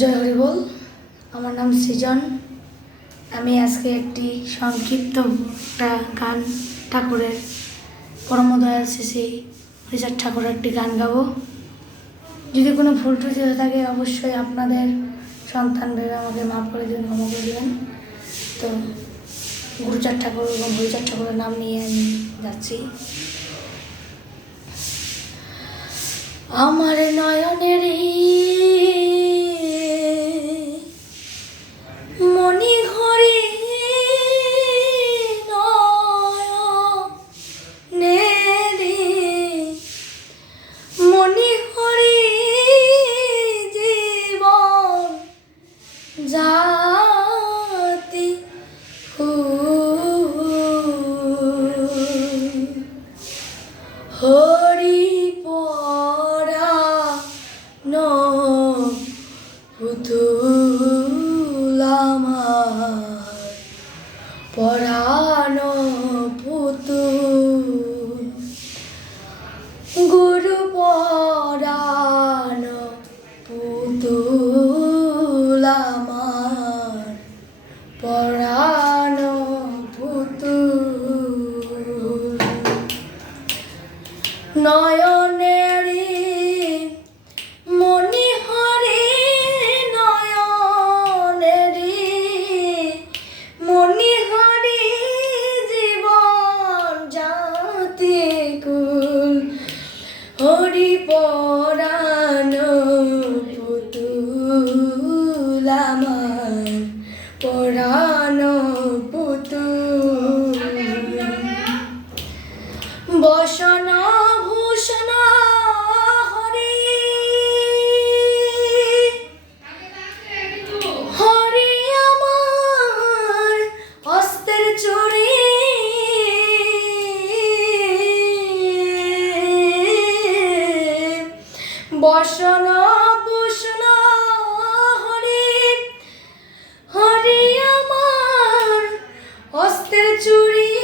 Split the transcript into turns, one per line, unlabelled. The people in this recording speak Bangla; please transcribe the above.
জয় হরি বল। আমার নাম সৃজন। আমি আজকে একটি সংক্ষিপ্ত গান ঠাকুরের পরমদয়াল শ্রী হরিচাঁদ ঠাকুরের একটি গান গাবো। যদি কোনো ভুল ত্রুটি হয়ে থাকে, অবশ্যই আপনাদের সন্তান ভেবে আমাকে মাফ করে দেবেন, ক্ষমা করে তো গুরুচার ঠাকুর এবং হরিচাঁদ ঠাকুরের নাম নিয়ে আমি যাচ্ছি। আমার নয়নের জাতি হরি পরা ন পুতুলামার পরানো পুতুল গুরু পরানো পুতুল পরানো পুতুল বসন পুষ্ণ হরি হরি আমার অস্ত্রের চুরি